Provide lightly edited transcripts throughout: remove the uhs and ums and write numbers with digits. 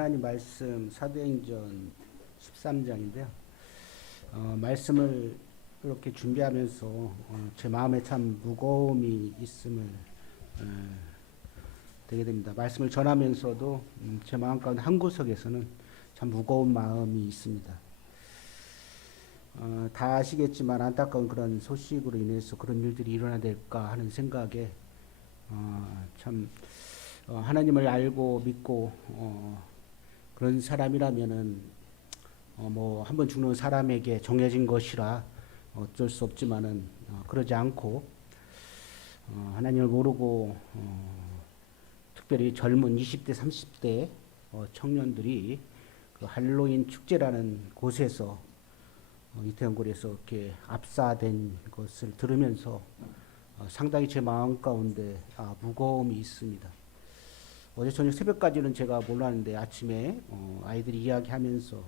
하나님 말씀 사도행전 13장인데요. 말씀을 이렇게 준비하면서 제 마음에 참 무거움이 있음을 되게 됩니다. 말씀을 전하면서도 제 마음 가운데 한 구석에서는 참 무거운 마음이 있습니다. 다 아시겠지만 안타까운 그런 소식으로 인해서 그런 일들이 일어나야 될까 하는 생각에 참 하나님을 알고 믿고 그런 사람이라면은 뭐 한 번 죽는 사람에게 정해진 것이라 어쩔 수 없지만은 그러지 않고 하나님을 모르고 특별히 젊은 20대 30대 청년들이 그 할로윈 축제라는 곳에서 이태원거리에서 이렇게 압사된 것을 들으면서 상당히 제 마음 가운데 무거움이 있습니다. 어제 저녁 새벽까지는 제가 몰랐는데 아침에 아이들이 이야기하면서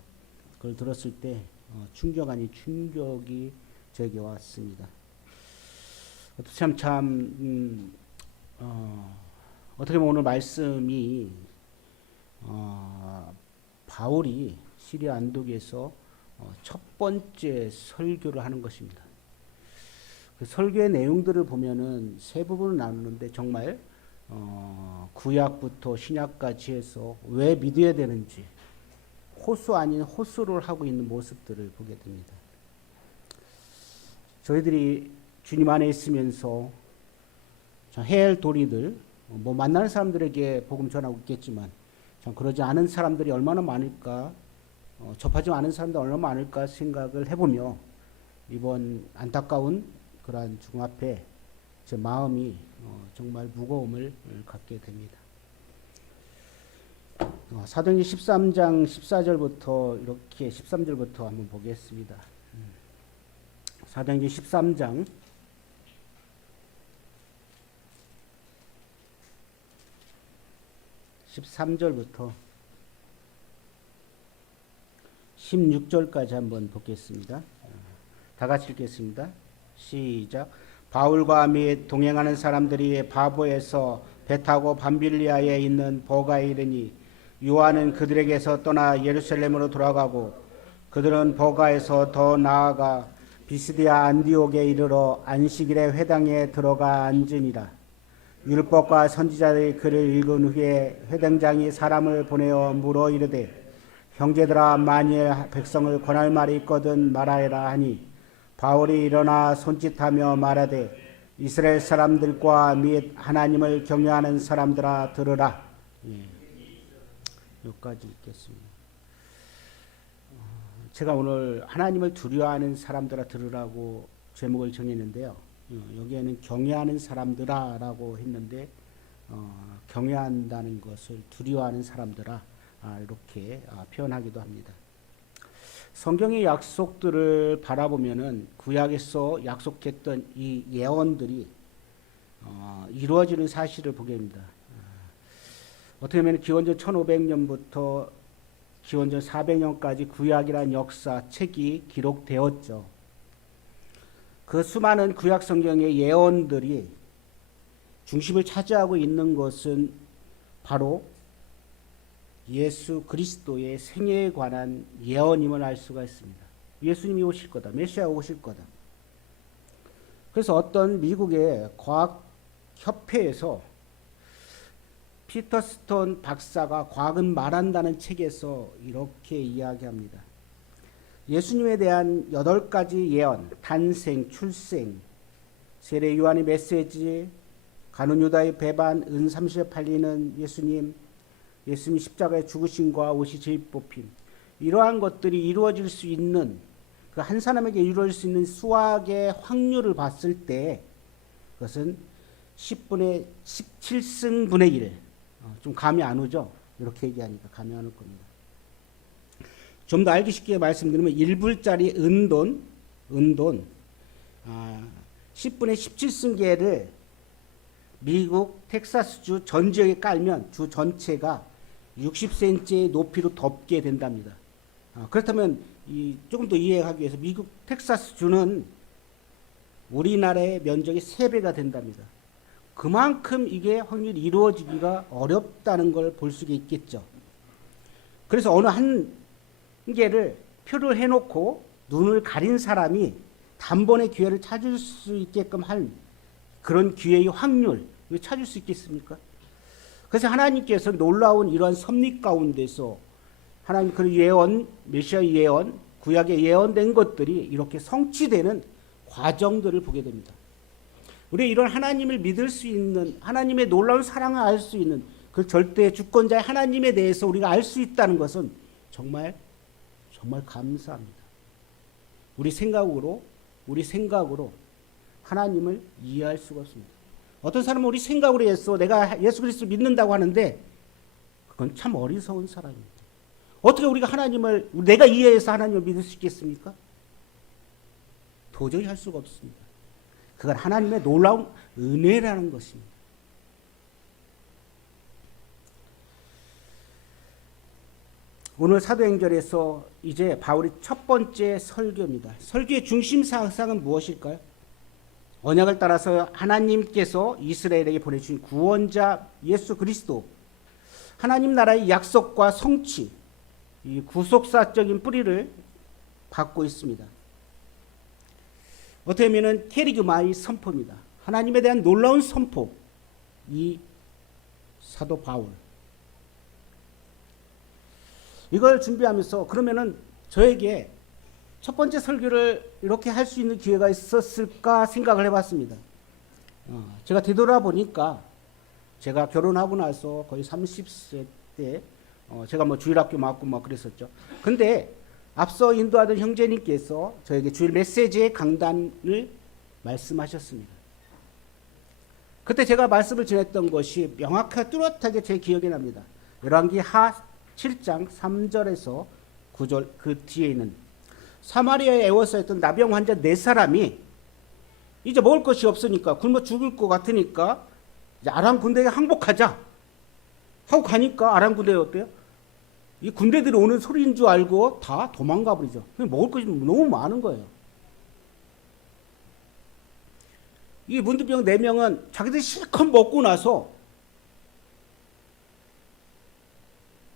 그걸 들었을 때 충격 아닌 충격이 제게 왔습니다. 어떻게 보면 오늘 말씀이 바울이 시리아 안독에서 첫 번째 설교를 하는 것입니다. 그 설교의 내용들을 보면은 세 부분을 나누는데 정말 구약부터 신약까지 해서 왜 믿어야 되는지 호소 아닌 호소를 하고 있는 모습들을 보게 됩니다. 저희들이 주님 안에 있으면서 해야 할 도리들, 뭐 만나는 사람들에게 복음 전하고 있겠지만 참 그러지 않은 사람들이 얼마나 많을까, 접하지 않은 사람들 얼마나 많을까 생각을 해보며 이번 안타까운 그러한 중앞에 제 마음이 정말 무거움을 갖게 됩니다. 사도행전 13장 14절부터 이렇게 13절부터 한번 보겠습니다. 사도행전 13장 13절부터 16절까지 한번 보겠습니다. 다 같이 읽겠습니다. 시작. 바울과 및 동행하는 사람들이 바보에서 배 타고 밤빌리아에 있는 보가에 이르니 요한은 그들에게서 떠나 예루살렘으로 돌아가고 그들은 보가에서 더 나아가 비스디아 안디옥에 이르러 안식일에 회당에 들어가 앉으니라. 율법과 선지자들이 글을 읽은 후에 회당장이 사람을 보내어 물어 이르되 형제들아 만일 백성을 권할 말이 있거든 말하라 하니 바울이 일어나 손짓하며 말하되 이스라엘 사람들과 및 하나님을 경외하는 사람들아 들으라. 여기까지 읽겠습니다. 제가 오늘 하나님을 두려워하는 사람들아 들으라고 제목을 정했는데요. 여기에는 경외하는 사람들아 라고 했는데 경외한다는 것을 두려워하는 사람들아 이렇게 표현하기도 합니다. 성경의 약속들을 바라보면은 구약에서 약속했던 이 예언들이 이루어지는 사실을 보게 됩니다. 어떻게 보면 기원전 1500년부터 기원전 400년까지 구약이라는 역사 책이 기록되었죠. 그 수많은 구약 성경의 예언들이 중심을 차지하고 있는 것은 바로 예수 그리스도의 생애에 관한 예언임을 알 수가 있습니다. 예수님이 오실 거다. 메시아가 오실 거다. 그래서 어떤 미국의 과학협회에서 피터 스톤 박사가 과학은 말한다는 책에서 이렇게 이야기합니다. 예수님에 대한 8가지 예언, 탄생, 출생, 세례 요한의 메시지, 가룟 유다의 배반, 은 30에 팔리는 예수님 십자가의 죽으심과 옷이 제일 뽑힘, 이러한 것들이 이루어질 수 있는 그 한 사람에게 이루어질 수 있는 수학의 확률을 봤을 때 그것은 10분의 17승분의 1. 좀 감이 안 오죠? 이렇게 얘기하니까 감이 안 올 겁니다. 좀 더 알기 쉽게 말씀드리면 1불짜리 은돈 10분의 17승계를 미국 텍사스주 전 지역에 깔면 주 전체가 60cm의 높이로 덮게 된답니다. 그렇다면 조금 더 이해하기 위해서 미국 텍사스주는 우리나라의 면적의 3배가 된답니다. 그만큼 이게 확률이 이루어지기가 어렵다는 걸 볼 수가 있겠죠. 그래서 어느 한 개를 표를 해놓고 눈을 가린 사람이 단번에 기회를 찾을 수 있게끔 할 그런 기회의 확률, 이거 찾을 수 있겠습니까? 그래서 하나님께서 놀라운 이러한 섭리 가운데서 하나님 그 예언, 메시아의 예언, 구약에 예언된 것들이 이렇게 성취되는 과정들을 보게 됩니다. 우리 이런 하나님을 믿을 수 있는, 하나님의 놀라운 사랑을 알 수 있는 그 절대 주권자의 하나님에 대해서 우리가 알 수 있다는 것은 정말 감사합니다. 우리 생각으로 하나님을 이해할 수가 없습니다. 어떤 사람은 우리 생각으로 해서 내가 예수 그리스도를 믿는다고 하는데 그건 참 어리석은 사람입니다. 어떻게 우리가 하나님을 내가 이해해서 하나님을 믿을 수 있겠습니까? 도저히 할 수가 없습니다. 그건 하나님의 놀라운 은혜라는 것입니다. 오늘 사도행전에서 이제 바울이 첫 번째 설교입니다. 설교의 중심 사상은 무엇일까요? 언약을 따라서 하나님께서 이스라엘에게 보내주신 구원자 예수 그리스도, 하나님 나라의 약속과 성취, 이 구속사적인 뿌리를 받고 있습니다. 어떻게 보면 케리그마의 선포입니다. 하나님에 대한 놀라운 선포, 이 사도 바울. 이걸 준비하면서 그러면은 저에게 첫 번째 설교를 이렇게 할 수 있는 기회가 있었을까 생각을 해봤습니다. 제가 되돌아보니까 제가 결혼하고 나서 거의 30세 때 제가 뭐 주일학교 맡고 막 그랬었죠. 근데 앞서 인도하던 형제님께서 저에게 주일 메시지의 강단을 말씀하셨습니다. 그때 제가 말씀을 전했던 것이 명확하게 뚜렷하게 제 기억에 납니다. 열왕기 하 7장 3절에서 9절 그 뒤에 있는 사마리아에 애워서 했던 나병 환자 4사람이 이제 먹을 것이 없으니까 굶어 죽을 것 같으니까 이제 아람 군대에 항복하자 하고 가니까 아람 군대가 어때요? 이 군대들이 오는 소리인 줄 알고 다 도망가 버리죠. 먹을 것이 너무 많은 거예요. 이 문둥병 4명은 자기들이 실컷 먹고 나서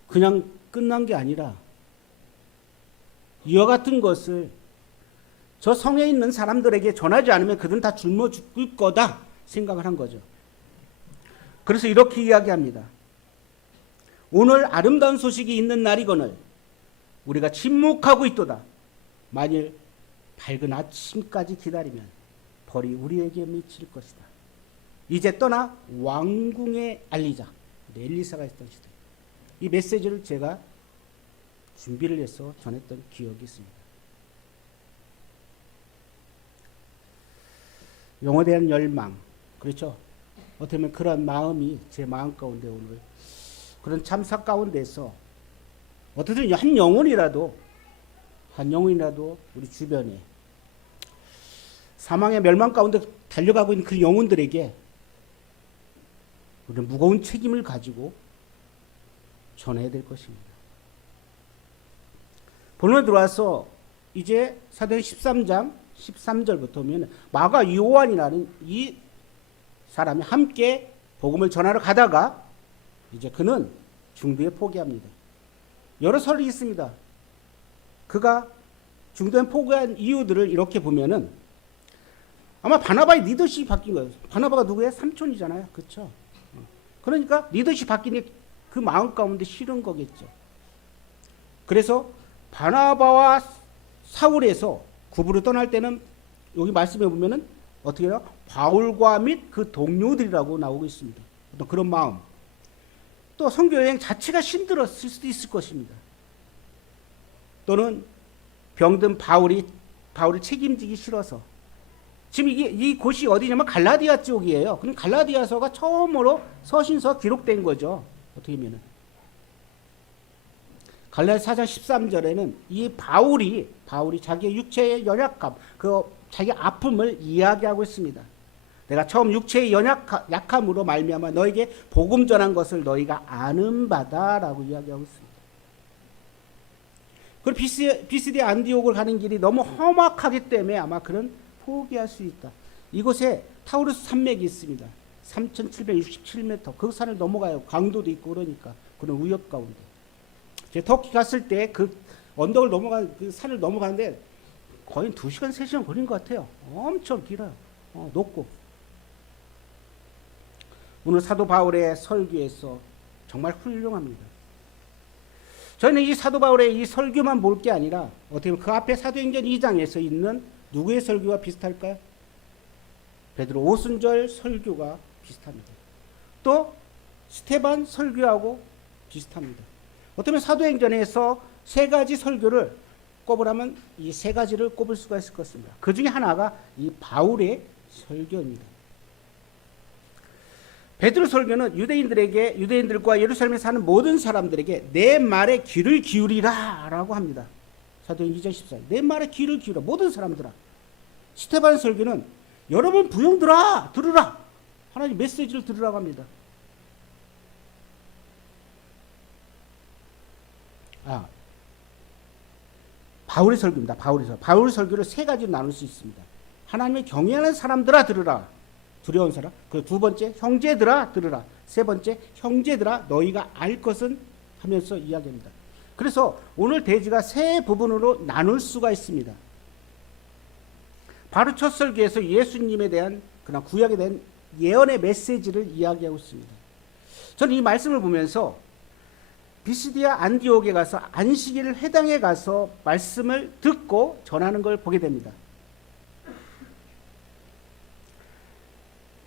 그냥 끝난 게 아니라 이와 같은 것을 저 성에 있는 사람들에게 전하지 않으면 그들은 다 굶어 죽을 거다 생각을 한 거죠. 그래서 이렇게 이야기합니다. 오늘 아름다운 소식이 있는 날이거늘 우리가 침묵하고 있도다. 만일 밝은 아침까지 기다리면 벌이 우리에게 미칠 것이다. 이제 떠나 왕궁에 알리자. 엘리사가 했던 시대. 이 메시지를 제가 준비를 해서 전했던 기억이 있습니다. 영어에 대한 열망, 그렇죠? 어떻게 보면 그런 마음이 제 마음 가운데 오늘 그런 참사 가운데서 어떻든 한 영혼이라도 우리 주변에 사망의 멸망 가운데 달려가고 있는 그 영혼들에게 우리는 무거운 책임을 가지고 전해야 될 것입니다. 본론에 들어와서 이제 사도행 13장 13절부터 보면 마가 요한이라는 이 사람이 함께 복음을 전하러 가다가 이제 그는 중도에 포기합니다. 여러 설이 있습니다. 그가 중도에 포기한 이유들을 이렇게 보면은 아마 바나바의 리더십이 바뀐 거예요. 바나바가 누구예요? 삼촌이잖아요. 그렇죠? 그러니까 리더십이 바뀌니 그 마음 가운데 싫은 거겠죠. 그래서 바나바와 사울에서 구부로 떠날 때는 여기 말씀해 보면은 어떻게 해요? 바울과 및 그 동료들이라고 나오고 있습니다. 어떤 그런 마음. 또 선교 여행 자체가 힘들었을 수도 있을 것입니다. 또는 병든 바울을 책임지기 싫어서. 지금 이 곳이 어디냐면 갈라디아 쪽이에요. 그럼 갈라디아서가 처음으로 서신서 기록된 거죠. 어떻게 보면은. 갈라디아 4장 13절에는 이 바울이 자기의 육체의 연약함, 그 자기 아픔을 이야기하고 있습니다. 내가 처음 육체의 약함으로 말미암아 너에게 복음 전한 것을 너희가 아는 바다라고 이야기하고 있습니다. 그리고 비스디 안디옥을 가는 길이 너무 험악하기 때문에 아마 그는 포기할 수 있다. 이곳에 타우루스 산맥이 있습니다. 3,767m. 그 산을 넘어가요. 강도도 있고 그러니까 그런 위협 가운데. 제가 터키 갔을 때 그 언덕을 그 산을 넘어가는데 거의 2시간, 3시간 걸린 것 같아요. 엄청 길어요. 높고. 오늘 사도 바울의 설교에서 정말 훌륭합니다. 저는 이 사도 바울의 이 설교만 볼 게 아니라 어떻게 보면 그 앞에 사도행전 2장에서 있는 누구의 설교와 비슷할까요? 베드로 오순절 설교가 비슷합니다. 또 스테반 설교하고 비슷합니다. 어쩌면 사도행전에서 3가지 설교를 꼽으라면 이 3가지를 꼽을 수가 있을 것 같습니다. 그 중에 하나가 이 바울의 설교입니다. 베드로 설교는 유대인들과 예루살렘에 사는 모든 사람들에게 내 말에 귀를 기울이라 라고 합니다. 사도행전 2장 14절. 내 말에 귀를 기울여 모든 사람들아. 스테반 설교는 여러분 부용들아 들으라. 하나님 메시지를 들으라고 합니다. 바울의 설교입니다. 바울의 설교를 3가지로 나눌 수 있습니다. 하나님의 경외하는 사람들아 들으라. 두려운 사람. 그 2번째 형제들아 들으라. 3번째 형제들아 너희가 알 것은 하면서 이야기합니다. 그래서 오늘 대지가 3 부분으로 나눌 수가 있습니다. 바로 첫 설교에서 예수님에 대한 그냥 구약에 대한 예언의 메시지를 이야기하고 있습니다. 저는 이 말씀을 보면서 비시디아 안디옥에 가서 안식일 회당에 가서 말씀을 듣고 전하는 걸 보게 됩니다.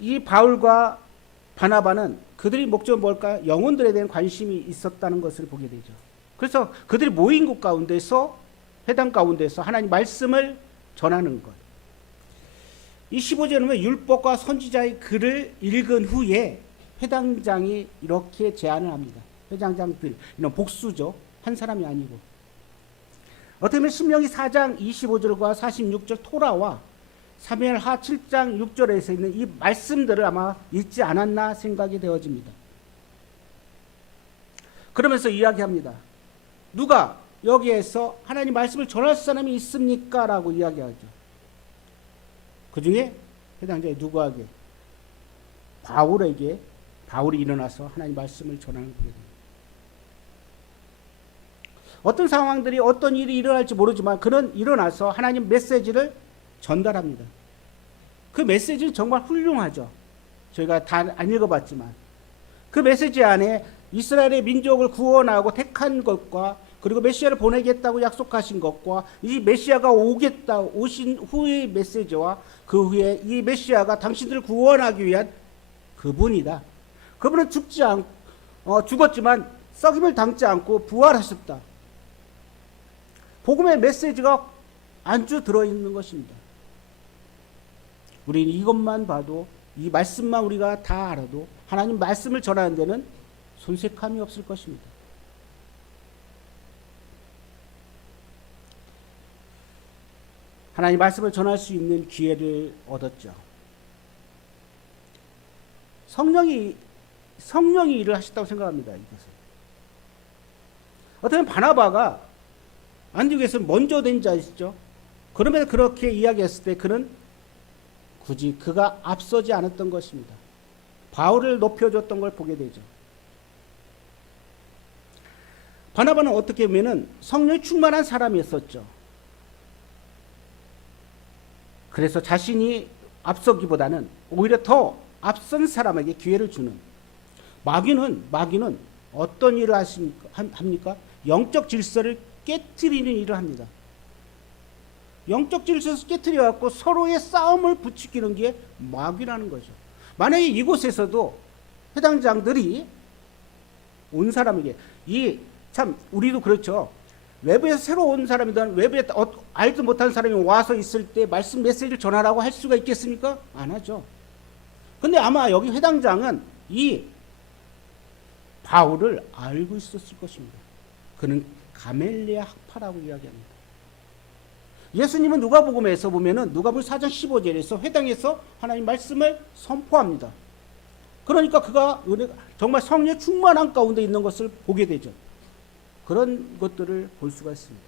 이 바울과 바나바는 그들의 목적은 뭘까요? 영혼들에 대한 관심이 있었다는 것을 보게 되죠. 그래서 그들이 모인 곳 가운데서 회당 가운데서 하나님 말씀을 전하는 것. 이 15절은 율법과 선지자의 글을 읽은 후에 회당장이 이렇게 제안을 합니다. 회당장들, 이런 복수죠. 한 사람이 아니고. 어떻게 보면 신명기 4장 25절과 46절 토라와 사무엘하 7장 6절에서 있는 이 말씀들을 아마 읽지 않았나 생각이 되어집니다. 그러면서 이야기합니다. 누가 여기에서 하나님 말씀을 전할 사람이 있습니까? 라고 이야기하죠. 그 중에 해당자의 누구에게? 바울에게 바울이 일어나서 하나님 말씀을 전하는 거게 됩니다. 어떤 상황들이 어떤 일이 일어날지 모르지만 그는 일어나서 하나님 메시지를 전달합니다. 그 메시지는 정말 훌륭하죠. 저희가 다 안 읽어봤지만 그 메시지 안에 이스라엘의 민족을 구원하고 택한 것과 그리고 메시아를 보내겠다고 약속하신 것과 이 메시아가 오신 후의 메시지와 그 후에 이 메시아가 당신들을 구원하기 위한 그분이다. 그분은 죽었지만 썩임을 당치 않고 부활하셨다. 복음의 메시지가 안주 들어있는 것입니다. 우리는 이것만 봐도 이 말씀만 우리가 다 알아도 하나님 말씀을 전하는 데는 손색함이 없을 것입니다. 하나님 말씀을 전할 수 있는 기회를 얻었죠. 성령이 일을 하셨다고 생각합니다. 이것은. 어떻게 보면 바나바가 안디옥에서 먼저 된 자이죠. 그러면 그렇게 이야기했을 때 그는 굳이 그가 앞서지 않았던 것입니다. 바울을 높여줬던 걸 보게 되죠. 바나바는 어떻게 보면 성령이 충만한 사람이었었죠. 그래서 자신이 앞서기보다는 오히려 더 앞선 사람에게 기회를 주는. 마귀는 어떤 일을 합니까? 영적 질서를 깨트리는 일을 합니다. 영적 질서를 깨트려갖고 서로의 싸움을 부추기는 게 마귀라는 거죠. 만약에 이곳에서도 회당장들이 온 사람에게 참 우리도 그렇죠. 외부에서 새로 온 사람이든 외부에 알지 못한 사람이 와서 있을 때 말씀 메시지를 전하라고 할 수가 있겠습니까? 안 하죠. 근데 아마 여기 회당장은 이 바울을 알고 있었을 것입니다. 그는 가멜리아 학파라고 이야기합니다. 예수님은 누가복음에서 보면은 누가복음 4장 15절에서 회당에서 하나님 말씀을 선포합니다. 그러니까 그가 정말 성령 충만한 가운데 있는 것을 보게 되죠. 그런 것들을 볼 수가 있습니다.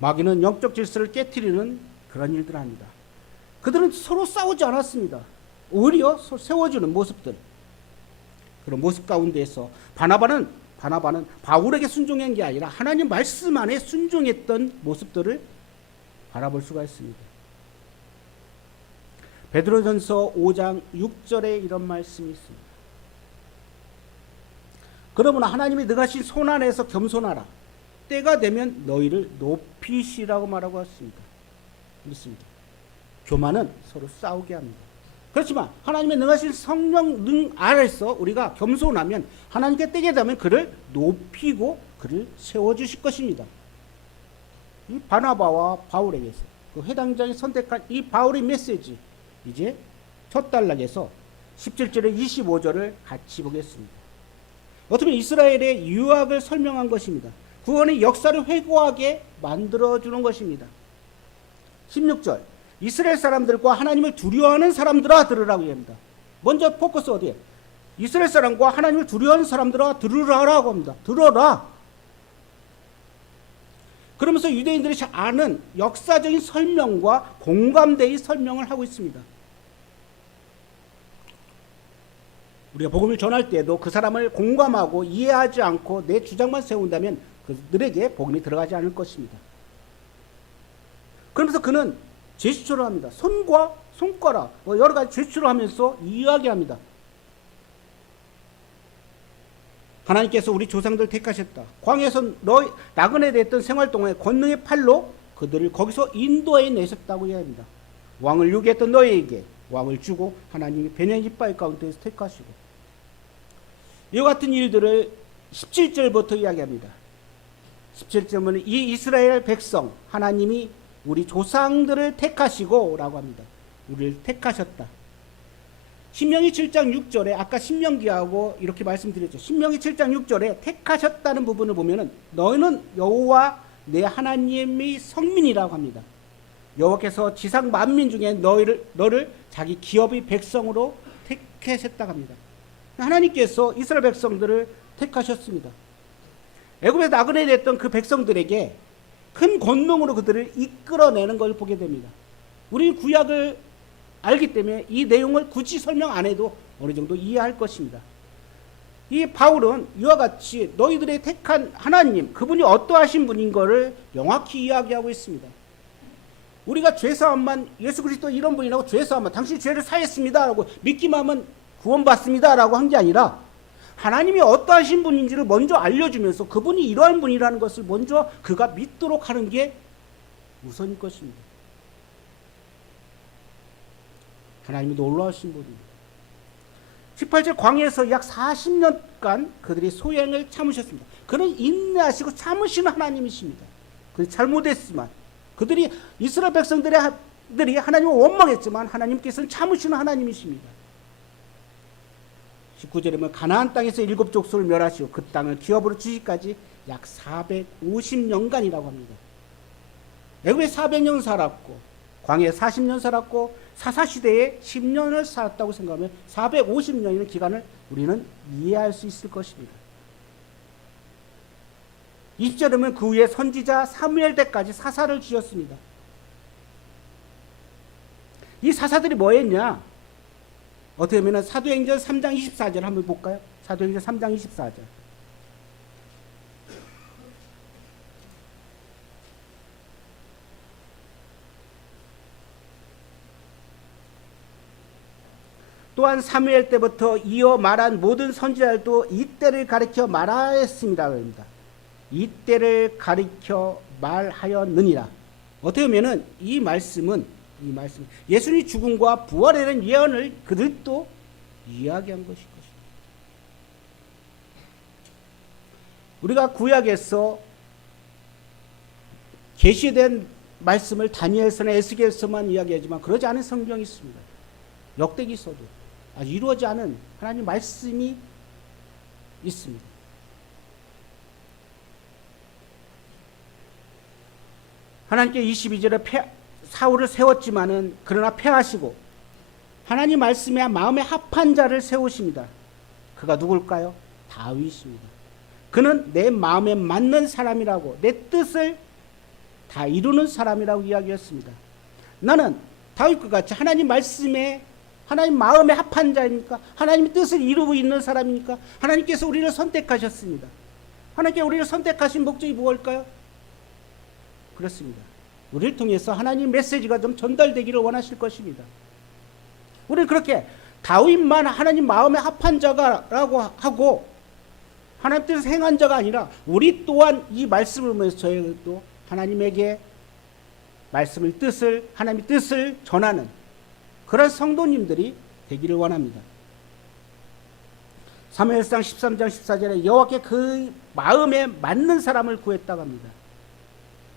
마귀는 영적 질서를 깨트리는 그런 일들을 합니다. 그들은 서로 싸우지 않았습니다. 오히려 세워주는 모습들. 그런 모습 가운데에서 바나바는 바나바는 바울에게 순종한 게 아니라 하나님 말씀 안에 순종했던 모습들을 바라볼 수가 있습니다. 베드로전서 5장 6절에 이런 말씀이 있습니다. 그러므로 하나님이 능하신 손 안에서 겸손하라. 때가 되면 너희를 높이시라고 말하고 왔습니다. 믿습니다. 교만은 서로 싸우게 합니다. 그렇지만 하나님의 능하신 성령 능 아래서 우리가 겸손하면 하나님께 때게 되면 그를 높이고 그를 세워주실 것입니다. 이 바나바와 바울에게서 그 회당장이 선택한 이 바울의 메시지, 이제 첫 단락에서 17절에 25절을 같이 보겠습니다. 어떻게 이스라엘의 유학을 설명한 것입니다. 구원의 역사를 회고하게 만들어주는 것입니다. 16절, 이스라엘 사람들과 하나님을 두려워하는 사람들아 들으라고 합니다. 먼저 포커스 어디에? 이스라엘 사람과 하나님을 두려워하는 사람들아 들으라고 합니다. 들어라. 그러면서 유대인들이 잘 아는 역사적인 설명과 공감대의 설명을 하고 있습니다. 우리가 복음을 전할 때도 그 사람을 공감하고 이해하지 않고 내 주장만 세운다면 그들에게 복음이 들어가지 않을 것입니다. 그러면서 그는 제스처를 합니다. 손과 손가락 여러 가지 제스처를 하면서 이야기합니다. 하나님께서 우리 조상들 택하셨다. 광야에서 나그네 됐던 생활 동안에 권능의 팔로 그들을 거기서 인도해 내셨다고 이야기합니다. 왕을 요구했던 너희에게 왕을 주고 하나님이 베냐민 이파이 가운데서 택하시고, 이와 같은 일들을 17절부터 이야기합니다. 17절은 이 이스라엘 백성 하나님이 우리 조상들을 택하시고 라고 합니다. 우리를 택하셨다. 신명기 7장 6절에 아까 신명기하고 이렇게 말씀드렸죠. 신명기 7장 6절에 택하셨다는 부분을 보면은 너희는 여호와 내 하나님의 성민이라고 합니다. 여호와께서 지상 만민 중에 너를 자기 기업의 백성으로 택하셨다고 합니다. 하나님께서 이스라엘 백성들을 택하셨습니다. 애굽에 나그네 됐던 그 백성들에게 큰 권능으로 그들을 이끌어내는 걸 보게 됩니다. 우리 구약을 알기 때문에 이 내용을 굳이 설명 안 해도 어느 정도 이해할 것입니다. 이 바울은 이와 같이 너희들의 택한 하나님, 그분이 어떠하신 분인 것을 명확히 이야기하고 있습니다. 우리가 죄사함만, 예수 그리스도 이런 분이라고 죄사함만, 당신 죄를 사했습니다 라고 믿기만 하면 구원받습니다 라고 한 게 아니라 하나님이 어떠하신 분인지를 먼저 알려주면서 그분이 이러한 분이라는 것을 먼저 그가 믿도록 하는 게 우선일 것입니다. 하나님이 놀라우신 분입니다. 18절 광야에서 약 40년간 그들이 소행을 참으셨습니다. 그는 인내하시고 참으시는 하나님이십니다. 그들이 잘못했지만, 그들이 이스라엘 백성들이 하나님을 원망했지만 하나님께서는 참으시는 하나님이십니다. 19절에 보면 가나안 땅에서 7 족속을 멸하시고 그 땅을 기업으로 주시기까지 약 450년간이라고 합니다. 애굽에 400년 살았고 광야에 40년 살았고 사사시대에 10년을 살았다고 생각하면 450년이라는 기간을 우리는 이해할 수 있을 것입니다. 20절에 보면 그 후에 선지자 사무엘 때까지 사사를 지었습니다. 이 사사들이 뭐 했냐? 어떻게 보면 사도행전 3장 24절 한번 볼까요? 사도행전 3장 24절. 또한 사무엘 때부터 이어 말한 모든 선지자들도 이때를 가리켜 말하였습니다. 합니다. 이때를 가리켜 말하였느니라. 어떻게 보면 이 말씀 예수님의 죽음과 부활에 대한 예언을 그들도 이야기한 것일 것입니다. 우리가 구약에서 계시에 대한 말씀을 다니엘서나 에스겔서만 이야기하지만 그러지 않은 성경이 있습니다. 역대기서도 아주 이루어지지 않은 하나님 말씀이 있습니다. 하나님께 22절에 사울을 세웠지만은 그러나 패하시고 하나님 말씀에 마음에 합한 자를 세우십니다. 그가 누굴까요? 다윗입니다. 그는 내 마음에 맞는 사람이라고, 내 뜻을 다 이루는 사람이라고 이야기했습니다. 나는 다윗과 같이 하나님 말씀에, 하나님 마음에 합한 자입니까? 하나님의 뜻을 이루고 있는 사람입니까? 하나님께서 우리를 선택하셨습니다. 하나님께 우리를 선택하신 목적이 무엇일까요? 그렇습니다. 우리를 통해서 하나님 메시지가 좀 전달되기를 원하실 것입니다. 우리는 그렇게 다윗만 하나님 마음에 합한 자가라고 하고 하나님 뜻을 행한 자가 아니라 우리 또한 이 말씀을 보면서 저희도 하나님에게 말씀을 뜻을 하나님의 뜻을 전하는 그런 성도님들이 되기를 원합니다. 사무엘상 13장 14절에 여호와께 그 마음에 맞는 사람을 구했다고 합니다.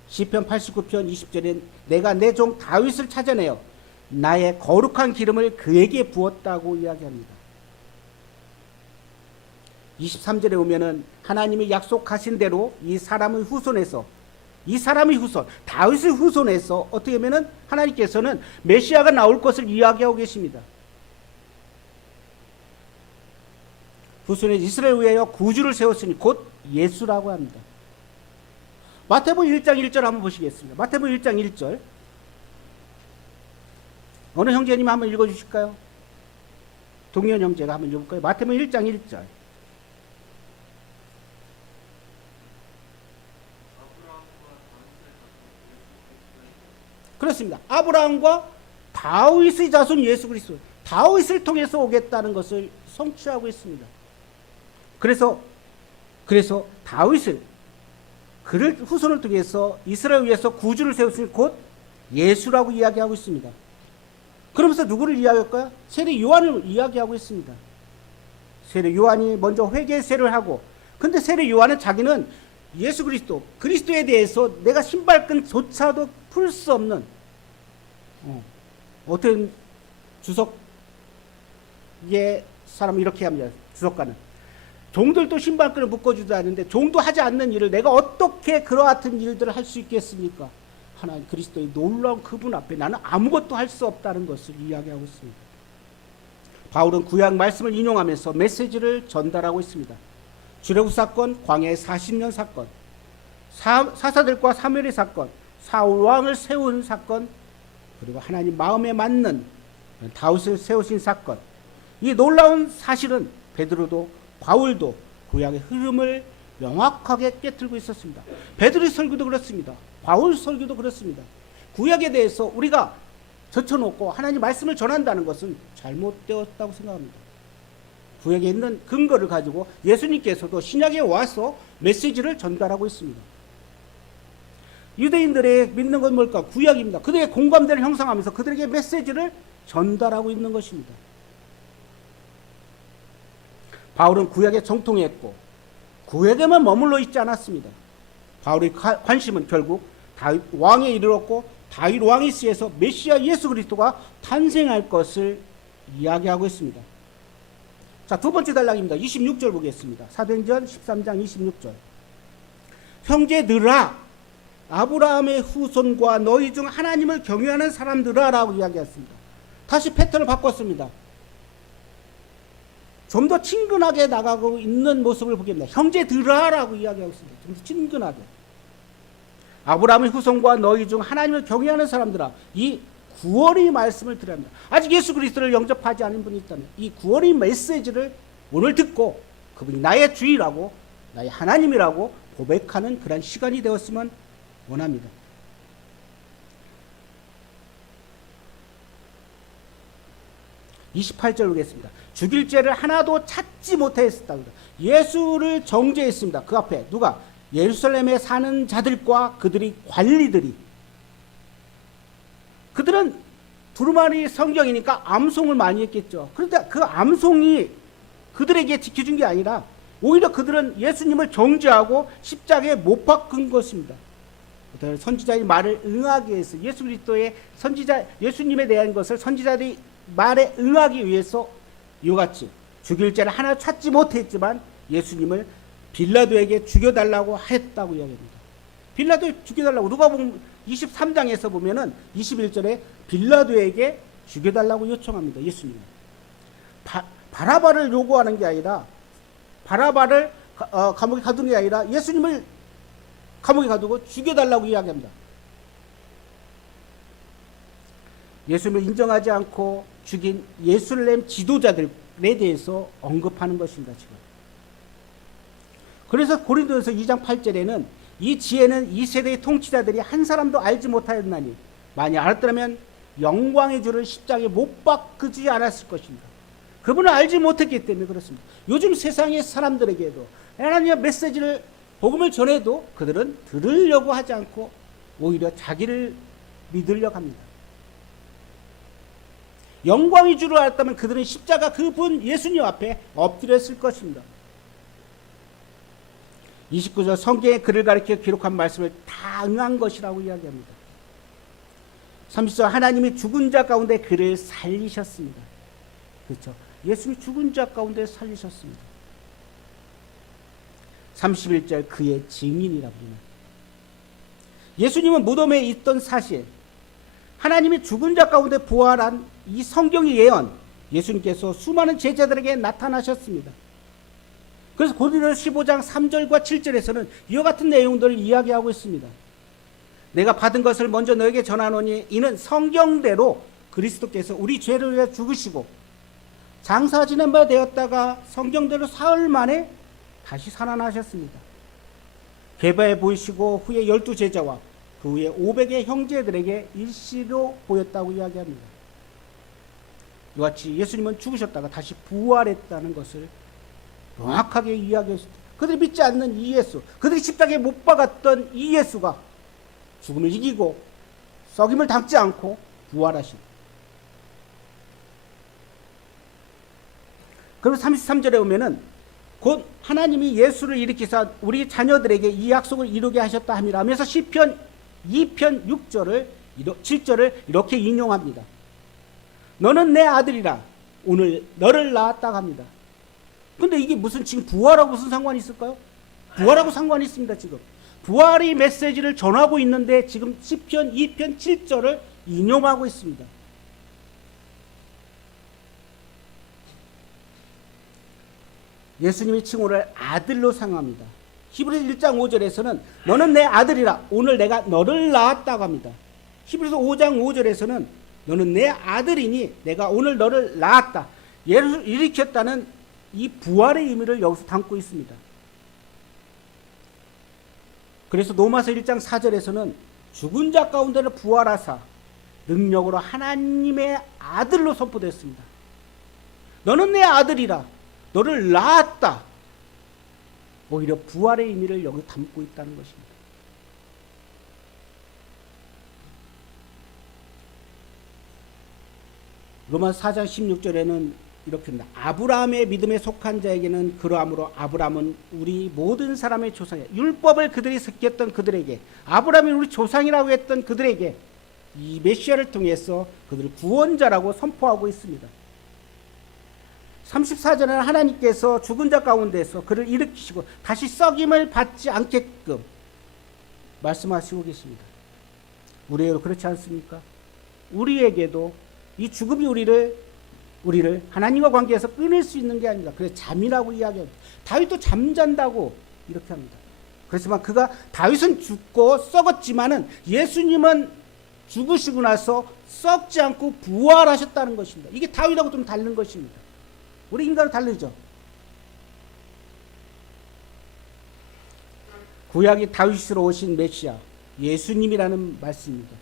시편 89편 20절에 내가 내 종 다윗을 찾아내어 나의 거룩한 기름을 그에게 부었다고 이야기합니다. 23절에 보면은 하나님이 약속하신 대로 이 사람의 후손에서 다윗의 후손에서 어떻게 보면은 하나님께서는 메시아가 나올 것을 이야기하고 계십니다. 후손에 이스라엘을 위하여 구주를 세웠으니 곧 예수라고 합니다. 마태복음 1장 1절 한번 보시겠습니다. 마태복음 1장 1절. 어느 형제님 한번 읽어주실까요? 동현 형제가 한번 읽을까요? 마태복음 1장 1절. 그렇습니다. 아브라함과 다윗의 자손 예수 그리스도, 다윗을 통해서 오겠다는 것을 성취하고 있습니다. 그래서 다윗을 그를 후손을 통해서 이스라엘 위에서 구주를 세웠으니 곧 예수라고 이야기하고 있습니다. 그러면서 누구를 이야기할까요? 세례 요한을 이야기하고 있습니다. 세례 요한이 먼저 회개세를 하고, 근데 세례 요한은 자기는 예수 그리스도에 대해서 내가 신발끈조차도 풀 수 없는 어떤 주석의 사람은 이렇게 합니다. 주석가는 종들도 신발끈을 묶어주지 않는데 종도 하지 않는 일을 내가 어떻게 그와 같은 일들을 할 수 있겠습니까? 하나님 그리스도의 놀라운 그분 앞에 나는 아무것도 할 수 없다는 것을 이야기하고 있습니다. 바울은 구약 말씀을 인용하면서 메시지를 전달하고 있습니다. 출애굽 사건, 광야의 40년 사건, 사사들과 사무엘의 사건, 사울 왕을 세운 사건, 그리고 하나님 마음에 맞는 다윗을 세우신 사건, 이 놀라운 사실은 베드로도 바울도 구약의 흐름을 명확하게 깨뜨리고 있었습니다. 베드로의 설교도 그렇습니다. 바울 설교도 그렇습니다. 구약에 대해서 우리가 젖혀놓고 하나님 말씀을 전한다는 것은 잘못되었다고 생각합니다. 구약에 있는 근거를 가지고 예수님께서도 신약에 와서 메시지를 전달하고 있습니다. 유대인들의 믿는 건 뭘까? 구약입니다. 그들의 공감대를 형성하면서 그들에게 메시지를 전달하고 있는 것입니다. 바울은 구약에 정통했고 구약에만 머물러 있지 않았습니다. 바울의 관심은 결국 다윗 왕에 이르렀고 다윗 왕의 씨에서 메시아 예수 그리스도가 탄생할 것을 이야기하고 있습니다. 자, 두 번째 단락입니다. 26절 보겠습니다. 사도행전 13장 26절. 형제들아, 아브라함의 후손과 너희 중 하나님을 경외하는 사람들아 라고 이야기했습니다. 다시 패턴을 바꿨습니다. 좀 더 친근하게 나가고 있는 모습을 보게 됩니다. 형제들아 라고 이야기하고 있습니다. 좀 더 친근하게. 아브라함의 후손과 너희 중 하나님을 경외하는 사람들아, 이 구원의 말씀을 드려야 합니다. 아직 예수 그리스도를 영접하지 않은 분이 있다면 이 구원의 메시지를 오늘 듣고 그분이 나의 주이라고, 나의 하나님이라고 고백하는 그런 시간이 되었으면 원합니다. (28절) 보겠습니다. 죽일 죄를 하나도 찾지 못했다고. 예수를 정죄했습니다. 그 앞에 누가? 예루살렘에 사는 자들과 그들이 관리들이. 그들은 두루마리 성경이니까 암송을 많이 했겠죠. 그런데 그 암송이 그들에게 지켜준 게 아니라 오히려 그들은 예수님을 정죄하고 십자가에 못 박은 것입니다. 선지자의 말을 응하기 위해서, 예수 그리스도의 선지자 예수님에 대한 것을 선지자들이 말에 응하기 위해서 이같이 죽일 죄를 하나 찾지 못했지만 예수님을 빌라도에게 죽여달라고 했다고 이야기합니다. 빌라도에 죽여달라고, 누가복음 23장에서 보면은 21절에 빌라도에게 죽여달라고 요청합니다. 예수님. 바라바를 요구하는 게 아니라, 바라바를 감옥에 가두는 게 아니라 예수님을 감옥에 가두고 죽여달라고 이야기합니다. 예수님을 인정하지 않고 죽인 예루살렘 지도자들에 대해서 언급하는 것입니다. 지금 그래서 고린도전서 2장 8절에는 이 지혜는 이 세대의 통치자들이 한 사람도 알지 못하였나니 만약 알았더라면 영광의 주를 십자가에 못 박히지 않았을 것입니다. 그분을 알지 못했기 때문에 그렇습니다. 요즘 세상의 사람들에게도 하나님의 메시지를 복음을 전해도 그들은 들으려고 하지 않고 오히려 자기를 믿으려고 합니다. 영광의 주를 알았다면 그들은 십자가 그분 예수님 앞에 엎드렸을 것입니다. 29절 성경에 그를 가리켜 기록한 말씀을 다 응한 것이라고 이야기합니다. 30절 하나님이 죽은 자 가운데 그를 살리셨습니다. 그렇죠. 예수님이 죽은 자 가운데 살리셨습니다. 31절 그의 증인이라고 합니다. 예수님은 무덤에 있던 사실, 하나님이 죽은 자 가운데 부활한 이 성경의 예언, 예수님께서 수많은 제자들에게 나타나셨습니다. 그래서 고린도서 15장 3절과 7절에서는 이와 같은 내용들을 이야기하고 있습니다. 내가 받은 것을 먼저 너에게 전하노니 이는 성경대로 그리스도께서 우리 죄를 위해 죽으시고 장사 지낸 바 되었다가 성경대로 사흘 만에 다시 살아나셨습니다. 개바에 보이시고 후에 12제자와 그 후에 500의 형제들에게 일시로 보였다고 이야기합니다. 이와 같이 예수님은 죽으셨다가 다시 부활했다는 것을 명확하게 이야기했습니다. 그들이 믿지 않는 이 예수, 그들이 십자가에 못 박았던 이 예수가 죽음을 이기고 썩임을 당치 않고 부활하십니다. 그리고 33절에 보면은 곧 하나님이 예수를 일으키사 우리 자녀들에게 이 약속을 이루게 하셨다 함이라 하면서 시편 2편 7절을 이렇게 인용합니다. 너는 내 아들이라 오늘 너를 낳았다 합니다. 근데 이게 무슨 지금 부활하고 무슨 상관이 있을까요? 부활하고 상관이 있습니다. 지금 부활의 메시지를 전하고 있는데 지금 시편 2편 7절을 인용하고 있습니다. 예수님이 칭호를 아들로 상합니다. 히브리서 1장 5절에서는 너는 내 아들이라 오늘 내가 너를 낳았다고 합니다. 히브리서 5장 5절에서는 너는 내 아들이니 내가 오늘 너를 낳았다. 예수를 일으켰다는 이 부활의 의미를 여기서 담고 있습니다. 그래서 로마서 1장 4절에서는 죽은 자 가운데를 부활하사 능력으로 하나님의 아들로 선포됐습니다. 너는 내 아들이라 너를 낳았다. 오히려 부활의 의미를 여기 담고 있다는 것입니다. 로마서 4장 16절에는 이렇게 합니다. 아브라함의 믿음에 속한 자에게는 그러함으로 아브라함은 우리 모든 사람의 조상이야. 율법을 그들이 지켰던 그들에게, 아브라함이 우리 조상이라고 했던 그들에게 이 메시아를 통해서 그들을 구원자라고 선포하고 있습니다. 34절에는 하나님께서 죽은 자 가운데서 그를 일으키시고 다시 썩임을 받지 않게끔 말씀하시고 계십니다. 우리에게도 그렇지 않습니까? 우리에게도 이 죽음이 우리를 하나님과 관계에서 끊을 수 있는 게 아닙니다. 그래서 잠이라고 이야기합니다. 다윗도 잠잔다고 이렇게 합니다. 그렇지만 다윗은 죽고 썩었지만은 예수님은 죽으시고 나서 썩지 않고 부활하셨다는 것입니다. 이게 다윗하고 좀 다른 것입니다. 우리 인간은 다르죠. 구약이 다윗으로 오신 메시아 예수님이라는 말씀입니다.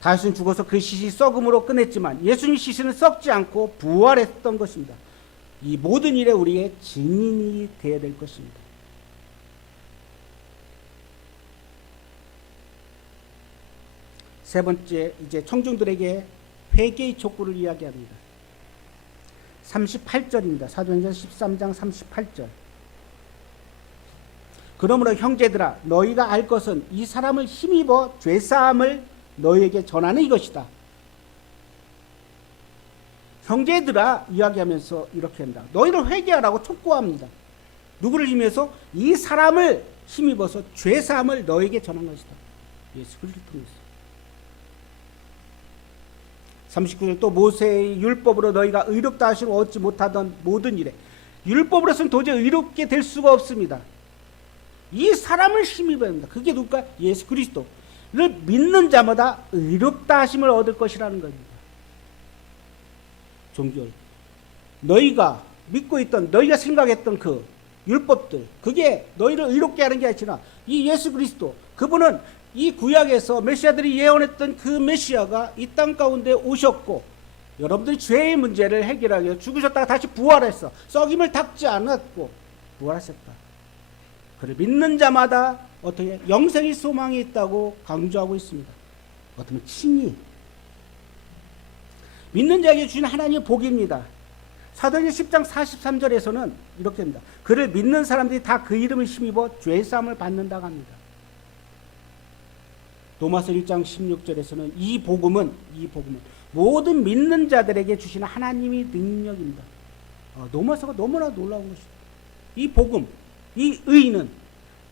다윗은 죽어서 그 시시 썩음으로 끝냈지만 예수님 시신은 썩지 않고 부활했던 것입니다. 이 모든 일에 우리의 증인이 되어야 될 것입니다. 세 번째, 이제 청중들에게 회개의 촉구를 이야기합니다. 38절입니다. 사도행전 13장 38절. 그러므로 형제들아 너희가 알 것은 이 사람을 힘입어 죄사함을 너희에게 전하는 이것이다. 형제들아 이야기하면서 이렇게 한다. 너희를 회개하라고 촉구합니다. 누구를 힘입어서? 이 사람을 힘입어서 죄사함을 너희에게 전한 것이다. 예수 그리스도를 통해서. 39절 또 모세의 율법으로 너희가 의롭다 하심을 얻지 못하던 모든 일에 율법으로서는 도저히 의롭게 될 수가 없습니다. 이 사람을 힘입어야 합니다. 그게 누굴까? 예수 그리스도를 믿는 자마다 의롭다 하심을 얻을 것이라는 겁니다. 종교 너희가 믿고 있던, 너희가 생각했던 그 율법들, 그게 너희를 의롭게 하는 게 아니라 이 예수 그리스도, 그분은 이 구약에서 메시아들이 예언했던 그 메시아가 이 땅 가운데 오셨고, 여러분들이 죄의 문제를 해결하기 위해 죽으셨다가 다시 부활했어. 썩임을 닦지 않았고 부활하셨다. 그를 믿는 자마다 어떻게 영생의 소망이 있다고 강조하고 있습니다. 어떻게 친히 믿는 자에게 주신 하나님의 복입니다. 사도행전 10장 43절에서는 이렇게 합니다. 그를 믿는 사람들이 다 그 이름을 힘입어 죄사함을 받는다고 합니다. 로마서 1장 16절에서는 이 복음은 모든 믿는 자들에게 주시는 하나님의 능력입니다. 로마서가 너무나 놀라운 것입니다. 이 복음, 이 의는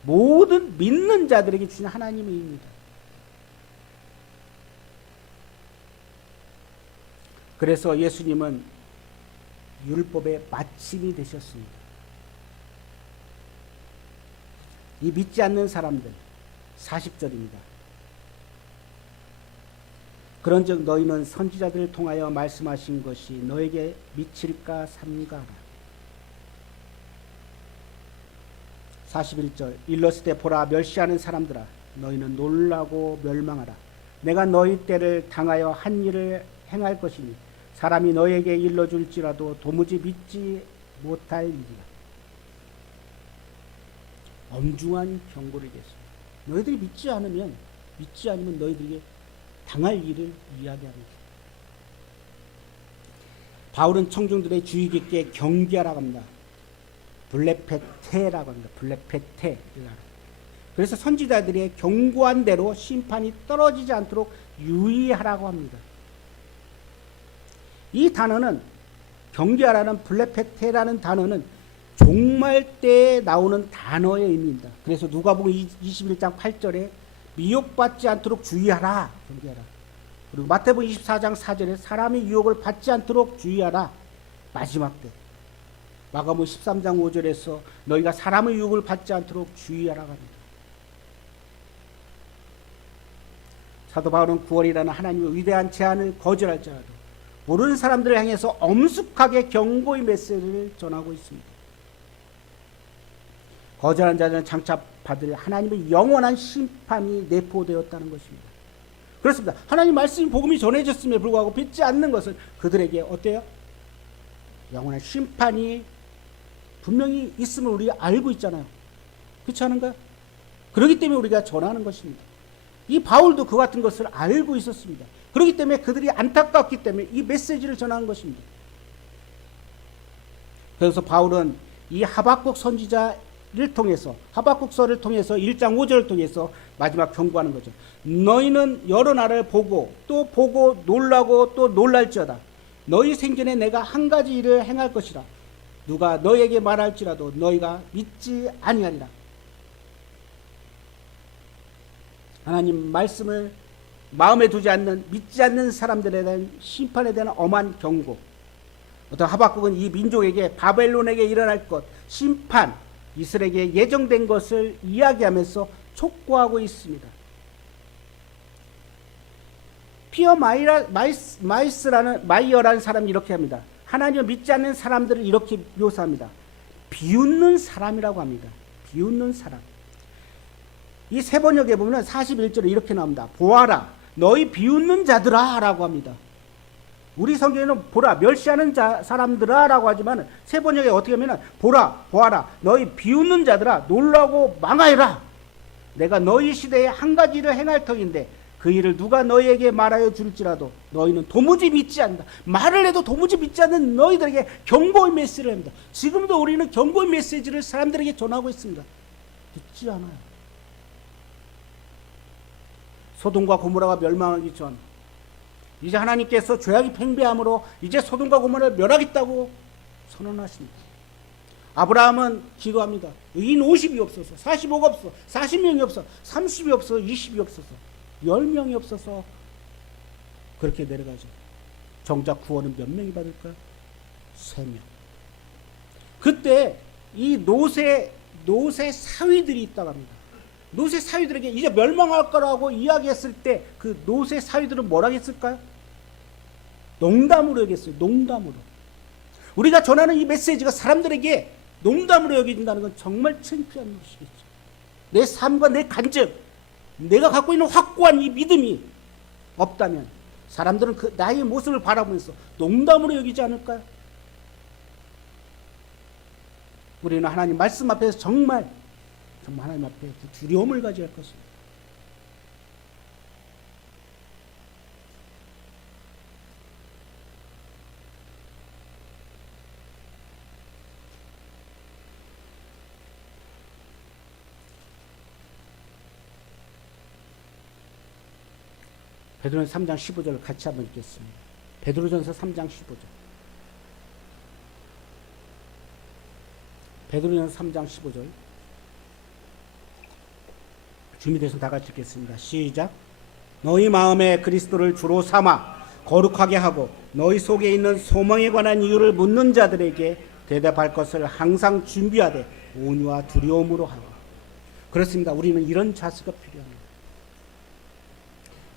모든 믿는 자들에게 주시는 하나님의 의입니다. 그래서 예수님은 율법의 마침이 되셨습니다. 이 믿지 않는 사람들, 40절입니다. 그런즉 너희는 선지자들을 통하여 말씀하신 것이 너에게 미칠까 삼가라. 41절 일렀을 때 보라 멸시하는 사람들아 너희는 놀라고 멸망하라. 내가 너희 때를 당하여 한 일을 행할 것이니 사람이 너희에게 일러줄지라도 도무지 믿지 못할 일이라. 엄중한 경고를 했습니다. 너희들이 믿지 않으면 너희들에게 당할 일을 이야기합니다. 바울은 청중들의 주의 깊게 경계하라고 합니다. 블레페테라고 합니다. 블레페테. 그래서 선지자들의 경고한 대로 심판이 떨어지지 않도록 유의하라고 합니다. 이 단어는, 경계하라는 블레페테라는 단어는 종말 때에 나오는 단어의 의미입니다. 그래서 누가복음 21장 8절에 미혹받지 않도록 주의하라, 경계하라. 그리고 마태복음 24장 4절에 사람의 유혹을 받지 않도록 주의하라, 마지막 때. 마가복음 13장 5절에서 너희가 사람의 유혹을 받지 않도록 주의하라고 합니다. 사도 바울은 구원이라는 하나님의 위대한 제안을 거절할지라도 모르는 사람들을 향해서 엄숙하게 경고의 메시지를 전하고 있습니다. 거절한 자들은 장차 받을 하나님의 영원한 심판이 내포되었다는 것입니다. 그렇습니다. 하나님 말씀이 복음이 전해졌음에 불구하고 믿지 않는 것은 그들에게 어때요? 영원한 심판이 분명히 있음을 우리가 알고 있잖아요. 그렇지 않은가요? 그렇기 때문에 우리가 전하는 것입니다. 이 바울도 그 같은 것을 알고 있었습니다. 그렇기 때문에 그들이 안타깝기 때문에 이 메시지를 전하는 것입니다. 그래서 바울은 이 하박국 선지자를 통해서, 하박국서를 통해서 1장 5절을 통해서 마지막 경고하는 거죠. 너희는 여러 나라를 보고 또 보고 놀라고 또 놀랄지어다. 너희 생전에 내가 한 가지 일을 행할 것이라. 누가 너희에게 말할지라도 너희가 믿지 아니하리라. 하나님 말씀을 마음에 두지 않는, 믿지 않는 사람들에 대한 심판에 대한 엄한 경고. 어떤 하박국은 이 민족에게 바벨론에게 일어날 것, 심판, 이스라엘에게 예정된 것을 이야기하면서 촉구하고 있습니다. 피어 마이어라는 사람이 이렇게 합니다. 하나님을 믿지 않는 사람들을 이렇게 묘사합니다. 비웃는 사람이라고 합니다. 비웃는 사람. 이 세 번역에 보면 41절에 이렇게 나옵니다. 보아라 너희 비웃는 자들아 라고 합니다. 우리 성경에는 보라 멸시하는 사람들아 라고 하지만 세 번역에 어떻게 하면 보아라 너희 비웃는 자들아 놀라고 망하여라. 내가 너희 시대에 한 가지 일을 행할 터인데 그 일을 누가 너희에게 말하여 줄지라도 너희는 도무지 믿지 않는다. 말을 해도 도무지 믿지 않는 너희들에게 경고의 메시지를 합니다. 지금도 우리는 경고의 메시지를 사람들에게 전하고 있습니다. 듣지 않아요. 소돔과 고모라가 멸망하기 전 이제 하나님께서 죄악이 팽배함으로 이제 소돔과 고모라를 멸하겠다고 선언하십니다. 아브라함은 기도합니다. 의인 50이 없어서, 45가 없어, 40명이 없어, 30이 없어, 20이 없어서, 10명이 없어서 그렇게 내려가죠. 정작 구원은 몇 명이 받을까요? 3명. 그때 이 노새 사위들이 있다고 합니다. 노새 사위들에게 이제 멸망할 거라고 이야기했을 때 그 노새 사위들은 뭐라고 했을까요? 농담으로 얘기했어요. 농담으로. 우리가 전하는 이 메시지가 사람들에게 농담으로 여겨진다는 건 정말 창피한 것이겠죠. 내 삶과 내 간증, 내가 갖고 있는 확고한 이 믿음이 없다면 사람들은 그 나의 모습을 바라보면서 농담으로 여기지 않을까요? 우리는 하나님 말씀 앞에서 정말 하나님 앞에 두려움을 가져야 할 것입니다. 베드로전서 3장 15절을 같이 한번 읽겠습니다. 베드로전서 3장 15절. 베드로전서 3장 15절. 준비돼서 다 같이 읽겠습니다. 시작. 너희 마음에 그리스도를 주로 삼아 거룩하게 하고 너희 속에 있는 소망에 관한 이유를 묻는 자들에게 대답할 것을 항상 준비하되 온유와 두려움으로 하라. 그렇습니다. 우리는 이런 자세가 필요합니다.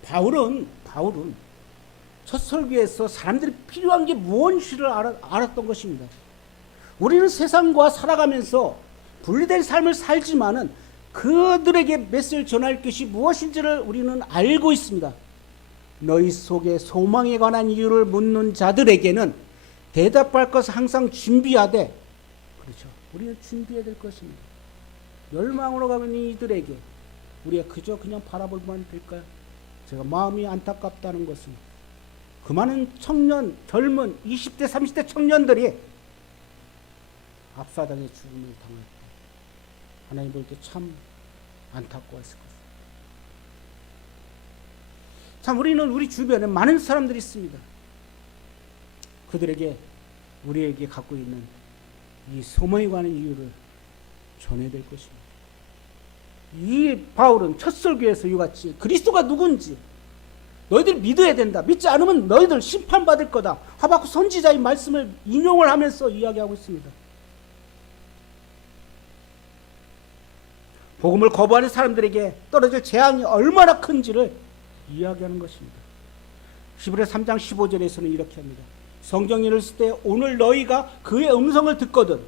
바울은 첫 설교에서 사람들이 필요한 게 무엇인지를 알았던 것입니다. 우리는 세상과 살아가면서 분리된 삶을 살지만은 그들에게 메시지를 전할 것이 무엇인지를 우리는 알고 있습니다. 너희 속에 소망에 관한 이유를 묻는 자들에게는 대답할 것을 항상 준비하되, 그렇죠. 우리는 준비해야 될 것입니다. 멸망으로 가는 이들에게 우리가 그냥 바라보기만 될까요? 제가 마음이 안타깝다는 것은 그 많은 청년, 젊은 20대, 30대 청년들이 압사당의 죽음을 당할 때 하나님 볼 때 참 안타까웠을 것입니다. 참 우리는 우리 주변에 많은 사람들이 있습니다. 그들에게 우리에게 갖고 있는 이 소망에 관한 이유를 전해야 될 것입니다. 이 바울은 첫 설교에서 이같이 그리스도가 누군지 너희들 믿어야 된다. 믿지 않으면 너희들 심판받을 거다. 하박국 선지자의 말씀을 인용을 하면서 이야기하고 있습니다. 복음을 거부하는 사람들에게 떨어질 재앙이 얼마나 큰지를 이야기하는 것입니다. 히브리서 3장 15절에서는 이렇게 합니다. 성경인을 쓸 때 오늘 너희가 그의 음성을 듣거든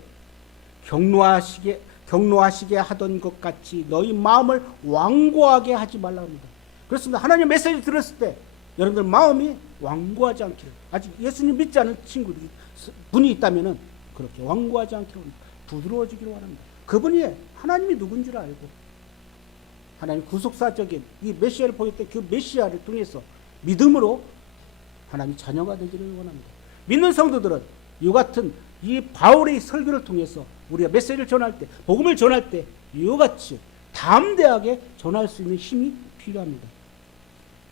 경노하시게 하던 것 같이 너희 마음을 완고하게 하지 말라 합니다. 그렇습니다. 하나님 메시지 들었을 때 여러분들 마음이 완고하지 않기를, 아직 예수님 믿지 않은 친구들이 분이 있다면 그렇게 완고하지 않기를 부드러워지기를 원합니다. 그분이 하나님이 누군지를 알고 하나님 구속사적인 이 메시아를 보일 때 그 메시아를 통해서 믿음으로 하나님 자녀가 되기를 원합니다. 믿는 성도들은 이 같은 이 바울의 설교를 통해서 우리가 메시지를 전할 때, 복음을 전할 때 이같이 담대하게 전할 수 있는 힘이 필요합니다.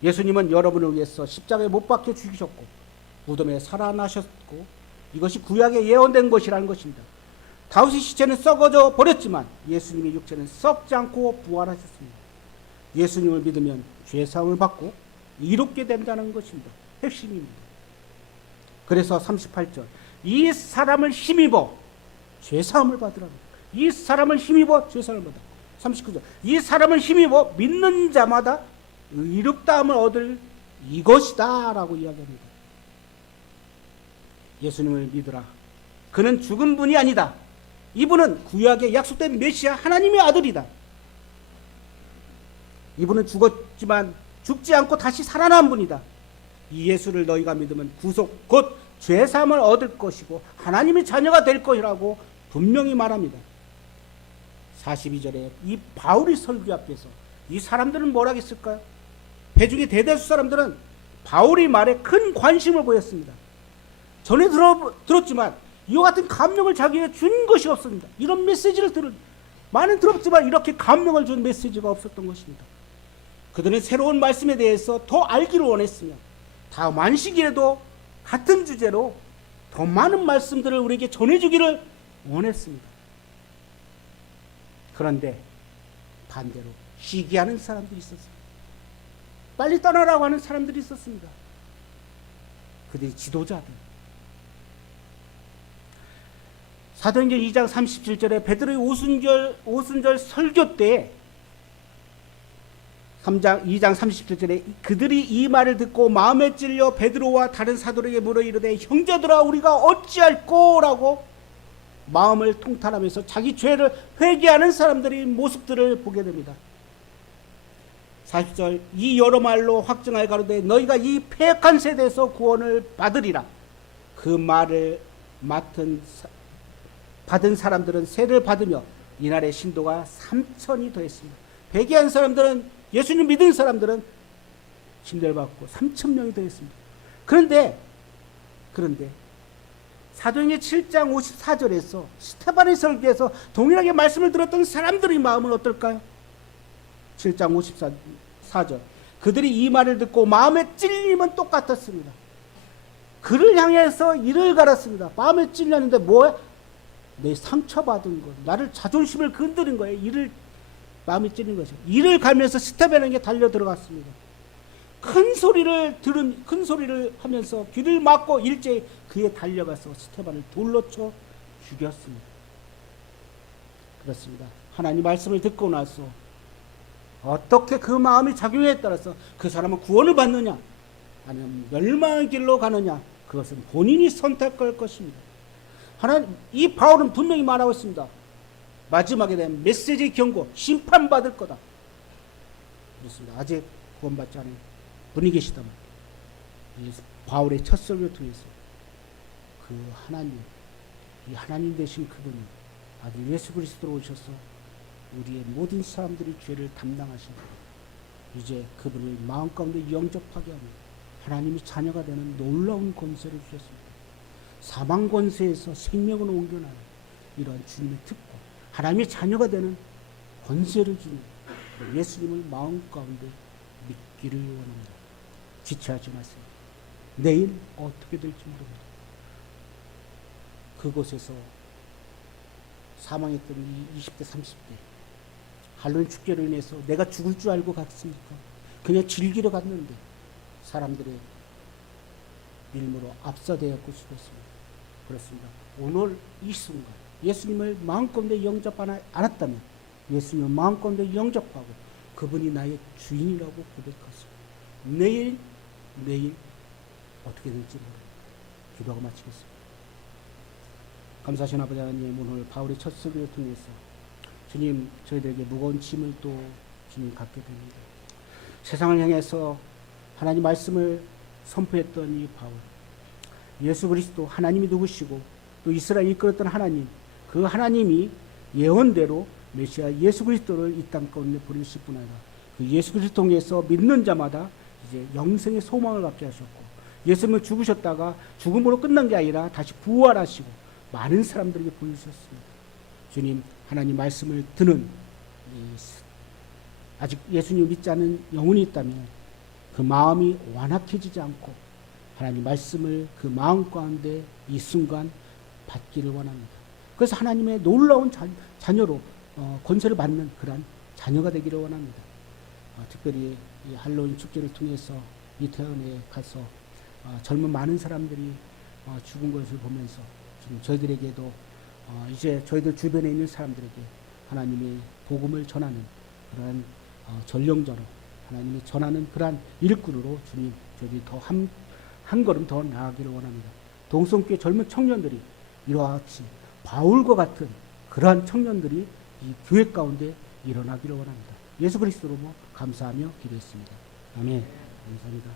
예수님은 여러분을 위해서 십자가에 못 박혀 죽으셨고 무덤에 살아나셨고 이것이 구약에 예언된 것이라는 것입니다. 다윗의 시체는 썩어져 버렸지만 예수님의 육체는 썩지 않고 부활하셨습니다. 예수님을 믿으면 죄사함을 받고 이롭게 된다는 것입니다. 핵심입니다. 그래서 38절 이 사람을 힘입어 죄사함을 받으라고. 이 사람을 힘입어 죄사함을 받으라. 39절 이 사람을 힘입어 믿는 자마다 의롭다함을 얻을 이것이다 라고 이야기합니다. 예수님을 믿으라. 그는 죽은 분이 아니다. 이분은 구약에 약속된 메시아 하나님의 아들이다. 이분은 죽었지만 죽지 않고 다시 살아난 분이다. 이 예수를 너희가 믿으면 구속 곧 죄사함을 얻을 것이고 하나님의 자녀가 될 것이라고 분명히 말합니다. 42절에 이 바울의 설교 앞에서 이 사람들은 뭐라고 했을까요? 회중의 대다수 사람들은 바울의 말에 큰 관심을 보였습니다. 전에 들었지만 이와 같은 감명을 자기에게 준 것이 없습니다. 이런 메시지를 많은 들었지만 이렇게 감명을 준 메시지가 없었던 것입니다. 그들은 새로운 말씀에 대해서 더 알기를 원했으며 다음 안식일에도 같은 주제로 더 많은 말씀들을 우리에게 전해주기를 원했습니다. 그런데 반대로 시기하는 사람들이 있었습니다. 빨리 떠나라고 하는 사람들이 있었습니다. 그들이 지도자들. 사도행전 2장 37절에 베드로의 오순절 설교 때 2장 37절에 그들이 이 말을 듣고 마음에 찔려 베드로와 다른 사도에게 물어 이르되 형제들아 우리가 어찌할꼬 라고 마음을 통탄하면서 자기 죄를 회개하는 사람들의 모습들을 보게 됩니다. 40절 이 여러 말로 확증하여 가로되 너희가 이 패역한 세대에서 구원을 받으리라. 그 말을 받은 사람들은 세를 받으며 이날의 신도가 3천이 더했습니다. 회개한 사람들은, 예수님 믿은 사람들은 침례를 받고 3천 명이 더했습니다. 그런데 사도행전 7장 54절에서 스테반의 설교에서 동일하게 말씀을 들었던 사람들의 마음은 어떨까요? 7장 54절 그들이 이 말을 듣고 마음의 찔림은 똑같았습니다. 그를 향해서 이를 갈았습니다. 마음에 찔렸는데 뭐야? 내 상처받은 것, 나를 자존심을 건드린 거예요. 이를 마음에 찔린 것이죠. 이를 갈면서 스테반에게 달려 들어갔습니다. 큰 소리를 하면서 귀를 막고 일제히 그에 달려가서 스테반을 돌로 쳐 죽였습니다. 그렇습니다. 하나님 말씀을 듣고 나서 어떻게 그 마음이 작용에 따라서 그 사람은 구원을 받느냐 아니면 멸망의 길로 가느냐, 그것은 본인이 선택할 것입니다. 하나님, 이 바울은 분명히 말하고 있습니다. 마지막에 대한 메시지 경고, 심판받을 거다. 그렇습니다. 아직 구원받지 않은 분이 계시다면 이 바울의 첫 설교를 통해서 그 하나님, 이 하나님 되신 그분이 아들 예수 그리스도로 오셔서 우리의 모든 사람들의 죄를 담당하신 이제 그분을 마음 가운데 영접하게 합니다. 하나님이 자녀가 되는 놀라운 권세를 주셨습니다. 사망 권세에서 생명을 옮겨나는 이러한 주님의 특권, 하나님의 자녀가 되는 권세를 주는 예수님을 마음 가운데 믿기를 원합니다. 지체하지 마세요. 내일 어떻게 될지 모릅니다. 그곳에서 사망했던 이 20대 30대 할로윈 축제로 인해서 내가 죽을 줄 알고 갔습니까? 그냥 즐기러 갔는데 사람들의 밀므로 압사되었고 죽었습니다. 그렇습니다. 오늘 이 순간 예수님을 마음가운데 영접 않았다면 예수님을 마음가운데 영접하고 그분이 나의 주인이라고 고백하시고 내일 어떻게 될지 모릅니다. 기도하고 마치겠습니다. 감사하신 아버지 하나님, 오늘 바울의 첫 설교를 통해서 주님, 저희들에게 무거운 짐을 또 주님 갖게 됩니다. 세상을 향해서 하나님 말씀을 선포했던 이 바울, 예수 그리스도 하나님이 누구시고 또 이스라엘이 이끌었던 하나님, 그 하나님이 예언대로 메시아 예수 그리스도를 이 땅 가운데 보내실 뿐 아니라 그 예수 그리스도 통해서 믿는 자마다 이제 영생의 소망을 갖게 하셨고, 예수님은 죽으셨다가 죽음으로 끝난 게 아니라 다시 부활하시고 많은 사람들에게 보여주셨습니다. 주님, 하나님 말씀을 듣는 아직 예수님 믿지 않은 영혼이 있다면 그 마음이 완악해지지 않고 하나님 말씀을 그 마음 가운데 이 순간 받기를 원합니다. 그래서 하나님의 놀라운 자녀로 권세를 받는 그러한 자녀가 되기를 원합니다. 특별히 이 할로윈 축제를 통해서 이태원에 가서 젊은 많은 사람들이 죽은 것을 보면서 지금 저희들에게도 이제 저희들 주변에 있는 사람들에게 하나님의 복음을 전하는 그러한 전령자로 하나님이 전하는 그러한 일꾼으로 주님, 저희들이 더 한 걸음 더 나아가기를 원합니다. 동성교회 젊은 청년들이 이와 같이 바울과 같은 그러한 청년들이 이 교회 가운데 일어나기를 원합니다. 예수 그리스도로 감사하며 기도했습니다. 아멘. 감사합니다.